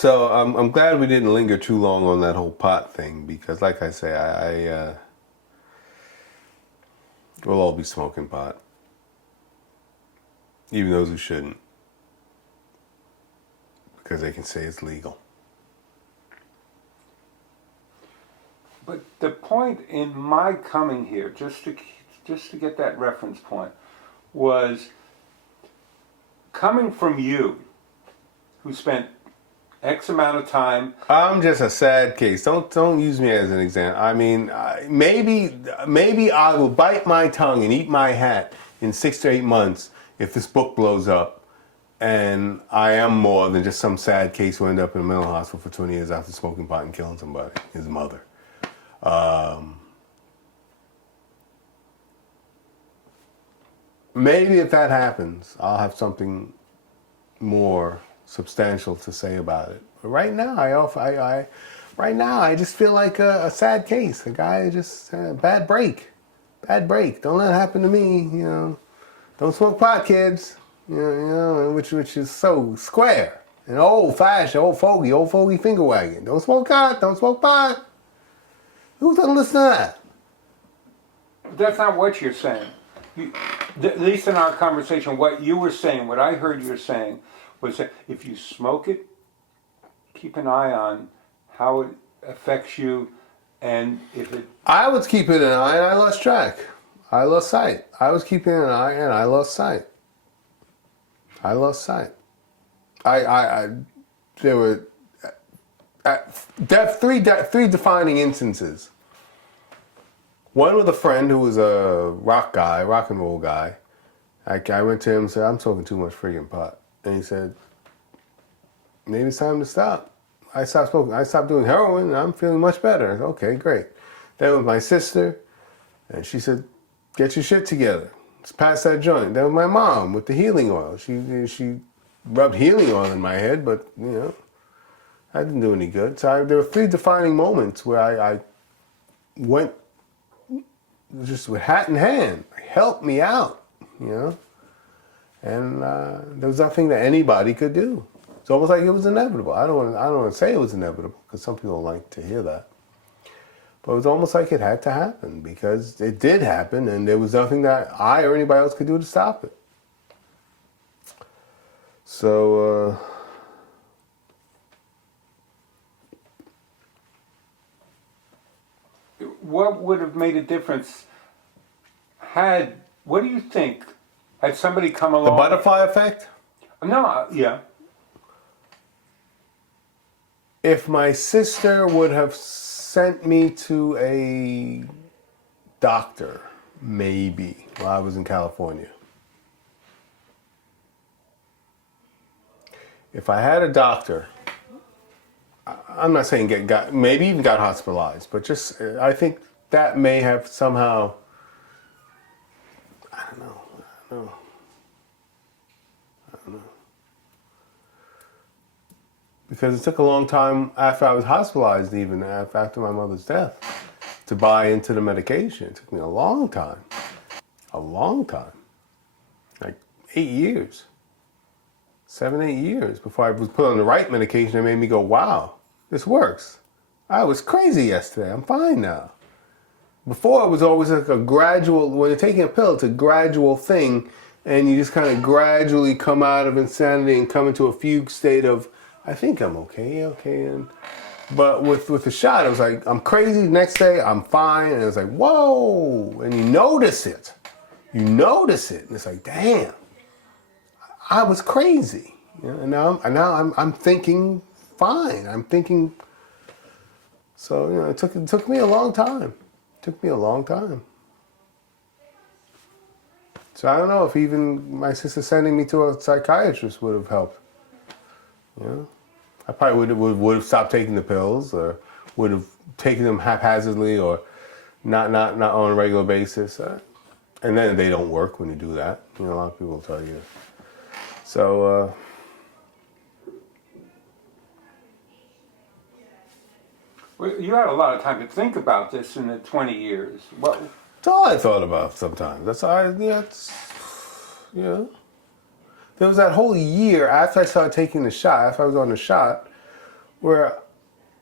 So I'm glad we didn't linger too long on that whole pot thing because, like I say, I we'll all be smoking pot, even those who shouldn't, because they can say it's legal. But the point in my coming here, just to get that reference point, was coming from you, who spent X amount of time. I'm just a sad case. Don't use me as an example. I mean, maybe I will bite my tongue and eat my hat in 6 to 8 months if this book blows up, and I am more than just some sad case who ended up in a mental hospital for 20 years after smoking pot and killing somebody, his mother. Maybe if that happens, I'll have something more substantial to say about it. But right now, I just feel like a sad case. A guy just bad break. Don't let it happen to me. You know, don't smoke pot, kids. You know, which is so square and old fashioned, old fogey finger wagging. Don't smoke pot. Don't smoke pot. Who's gonna listen to that? That's not what you're saying. At least in our conversation, what you were saying, what I heard you were saying, was that if you smoke it, keep an eye on how it affects you, and if it... I was keeping an eye and I lost track. I lost sight. I was keeping an eye and I lost sight. There were three defining instances. One with a friend who was a rock and roll guy. I went to him and said, I'm smoking too much friggin' pot. And he said, maybe it's time to stop. I stopped smoking. I stopped doing heroin and I'm feeling much better. Said, okay, great. Then with my sister, and she said, get your shit together. Let's pass that joint. Then with my mom with the healing oil. She rubbed healing oil in my head, but you know, that didn't do any good. So there were 3 defining moments where I went just with hat in hand, help me out, you know? And there was nothing that anybody could do. It's almost like it was inevitable. I don't want to say it was inevitable because some people don't like to hear that. But it was almost like it had to happen because it did happen and there was nothing that I or anybody else could do to stop it. So, what would have made a difference what do you think, had somebody come along... The butterfly effect? No, yeah. If my sister would have sent me to a doctor, maybe, while I was in California. If I had a doctor, I'm not saying maybe even got hospitalized, but just, I think that may have somehow, I don't know. Because it took a long time after I was hospitalized, even after my mother's death, to buy into the medication. It took me a long time, like 8 years, 7, 8 years before I was put on the right medication that made me go, wow, this works. I was crazy yesterday, I'm fine now. Before it was always like a gradual, when you're taking a pill, it's a gradual thing and you just kind of gradually come out of insanity and come into a fugue state of, I think I'm okay. But with the shot, it was like, I'm crazy, next day, I'm fine. And it was like, whoa, and you notice it. And it's like, damn, I was crazy. You know, and now I'm thinking fine. So, you know, it took me a long time. So I don't know if even my sister sending me to a psychiatrist would have helped. You know, I probably would have stopped taking the pills, or would have taken them haphazardly, or not on a regular basis. And then they don't work when you do that. You know, a lot of people will tell you. So. Well, you had a lot of time to think about this in the 20 years. What? That's all I thought about sometimes. There was that whole year after I started taking the shot, after I was on the shot, where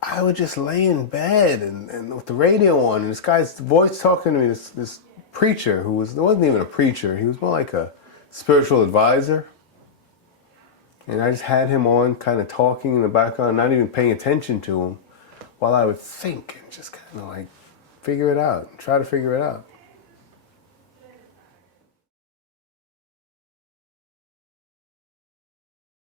I would just lay in bed and with the radio on, and this guy's voice talking to me, this preacher wasn't even a preacher, he was more like a spiritual advisor. And I just had him on, kind of talking in the background, not even paying attention to him, while I would think and just kind of like figure it out, try to figure it out.